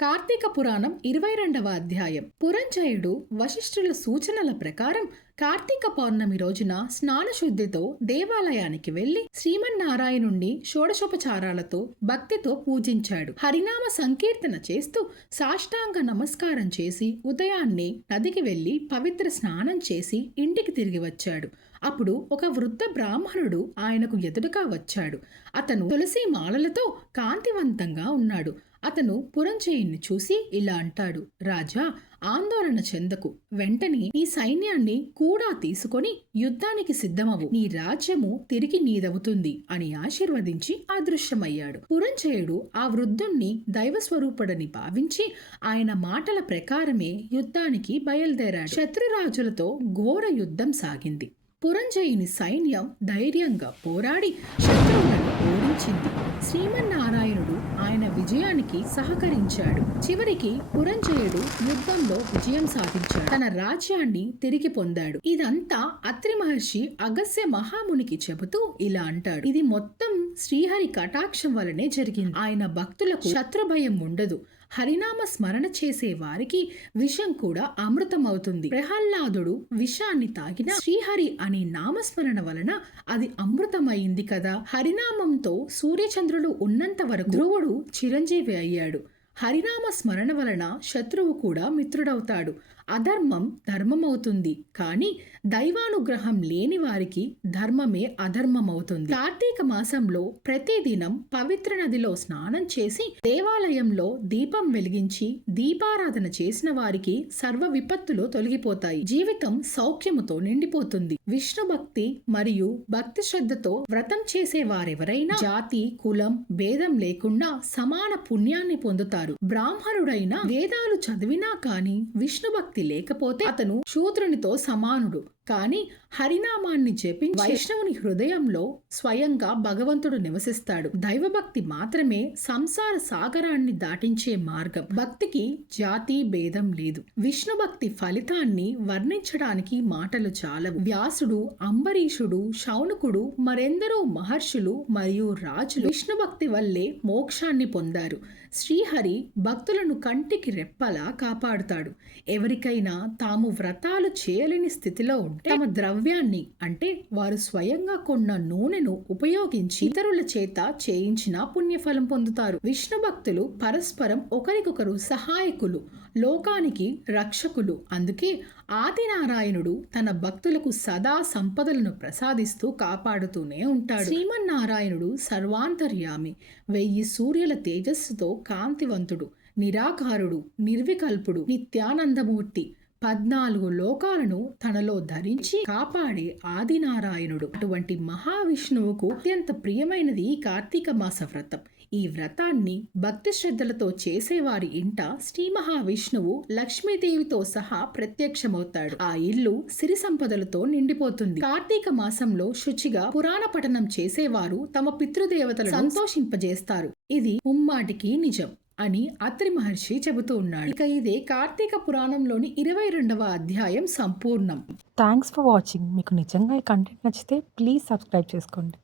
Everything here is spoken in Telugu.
కార్తీక పురాణం ఇరవై రెండవ అధ్యాయం. పురంజయుడు వశిష్ఠుల సూచనల ప్రకారం కార్తీక పౌర్ణమి రోజున స్నానశుద్ధితో దేవాలయానికి వెళ్ళి శ్రీమన్నారాయణుణ్ణి షోడశోపచారాలతో భక్తితో పూజించాడు. హరినామ సంకీర్తన చేస్తూ సాష్టాంగ నమస్కారం చేసి ఉదయాన్నే నదికి వెళ్ళి పవిత్ర స్నానం చేసి ఇంటికి తిరిగి వచ్చాడు. అప్పుడు ఒక వృద్ధ బ్రాహ్మణుడు ఆయనకు ఎదుటగా వచ్చాడు. అతను తులసి మాలలతో కాంతివంతంగా ఉన్నాడు. అతను పురంజయుణ్ణి చూసి ఇలా అంటాడు. రాజా ఆందోళన చెందకు. వెంటనే ఈ సైన్యాన్ని కూడా తీసుకొని యుద్ధానికి సిద్ధమవు. నీ రాజ్యము తిరిగి నీదవుతుంది అని ఆశీర్వదించి అదృశ్యమయ్యాడు. పురంజయుడు ఆ వృద్ధుణ్ణి దైవస్వరూపుడని భావించి ఆయన మాటల ప్రకారమే యుద్ధానికి బయలుదేరాడు. శత్రురాజులతో ఘోర యుద్ధం సాగింది. పురంజయుని సైన్యం ధైర్యంగా పోరాడి శత్రువులను వచ్చింది. శ్రీమన్నారాయణుడు ఆయన విజయానికి సహకరించాడు. చివరికి పురంజయుడు యుద్ధంలో విజయం సాధించాడు. తన రాజ్యాన్ని తిరిగి పొందాడు. ఇదంతా అత్రి మహర్షి అగస్య మహామునికి చెబుతూ ఇలా అంటాడు. ఇది మొత్తం శ్రీహరి కటాక్షం వలనే జరిగింది. ఆయన భక్తులకు శత్రుభయం ఉండదు. హరినామ స్మరణ చేసే వారికి విషం కూడా అమృతమవుతుంది. ప్రహ్లాదుడు విషాన్ని తాగిన శ్రీహరి అనే నామస్మరణ వలన అది అమృతమైంది కదా? హరినామంతో సూర్యచంద్రుడు ఉన్నంత వరకు ధ్రువుడు చిరంజీవి అయ్యాడు. హరినామ స్మరణ వలన శత్రువు కూడా మిత్రుడవుతాడు. అధర్మం ధర్మమవుతుంది. కానీ దైవానుగ్రహం లేని వారికి ధర్మమే అధర్మమవుతుంది. కార్తీక మాసంలో ప్రతిదినం పవిత్ర నదిలో స్నానం చేసి దేవాలయంలో దీపం వెలిగించి దీపారాధన చేసిన వారికి సర్వ విపత్తులు తొలగిపోతాయి. జీవితం సౌఖ్యముతో నిండిపోతుంది. విష్ణు భక్తి మరియు భక్తి శ్రద్ధతో వ్రతం చేసే వారెవరైనా జాతి కులం భేదం లేకుండా సమాన పుణ్యాన్ని పొందుతారు. బ్రాహ్మణుడైన వేదాలు చదివినా కాని విష్ణు భక్తి లేకపోతే అతను శూద్రునితో సమానుడు. కానీ హరినామాన్ని జపించి వైష్ణవుని హృదయంలో స్వయంగా భగవంతుడు నివసిస్తాడు. దైవభక్తి మాత్రమే సంసార సాగరాన్ని దాటించే మార్గం. భక్తికి జాతి భేదం లేదు. విష్ణు భక్తి ఫలితాన్ని వర్ణించడానికి మాటలు చాలవు. వ్యాసుడు అంబరీషుడు శౌనకుడు మరెందరో మహర్షులు మరియు రాజులు విష్ణు భక్తి వల్లే మోక్షాన్ని పొందారు. శ్రీహరి భక్తులను కంటికి రెప్పలా కాపాడుతాడు. ఎవరికైనా తాము వ్రతాలు చేయలేని స్థితిలో తమ ద్రవ్యాన్ని అంటే వారు స్వయంగా కొన్న నూనెను ఉపయోగించి ఇతరుల చేత చేయించిన పుణ్యఫలం పొందుతారు. విష్ణు భక్తులు పరస్పరం ఒకరికొకరు సహాయకులు లోకానికి రక్షకులు. అందుకే ఆదినారాయణుడు తన భక్తులకు సదా సంపదలను ప్రసాదిస్తూ కాపాడుతూనే ఉంటాడు. శ్రీమన్నారాయణుడు సర్వాంతర్యామి వెయ్యి సూర్యుల తేజస్సుతో కాంతివంతుడు నిరాకారుడు నిర్వికల్పుడు నిత్యానందమూర్తి పద్నాలుగు లోకాలను తనలో ధరించి కాపాడే ఆదినారాయణుడు. అటువంటి మహావిష్ణువుకు అత్యంత ప్రియమైనది కార్తీక మాస వ్రతం. ఈ వ్రతాన్ని భక్తి శ్రద్ధలతో చేసేవారి ఇంట శ్రీ మహావిష్ణువు లక్ష్మీదేవితో సహా ప్రత్యక్షమవుతాడు. ఆ ఇల్లు సిరి సంపదలతో నిండిపోతుంది. కార్తీక మాసంలో శుచిగా పురాణ పఠనం చేసేవారు తమ పితృదేవతలను సంతోషింపజేస్తారు. ఇది ముమ్మాటికి నిజం. అని అత్రి మహర్షి చెబుతూ ఉన్నాడు. ఇక ఇదే కార్తీక పురాణంలోని ఇరవై రెండవ అధ్యాయం సంపూర్ణం. థ్యాంక్స్ ఫర్ వాచింగ్ మీకు నిజంగా ఈ కంటెంట్ నచ్చితే ప్లీజ్ సబ్స్క్రైబ్ చేసుకోండి.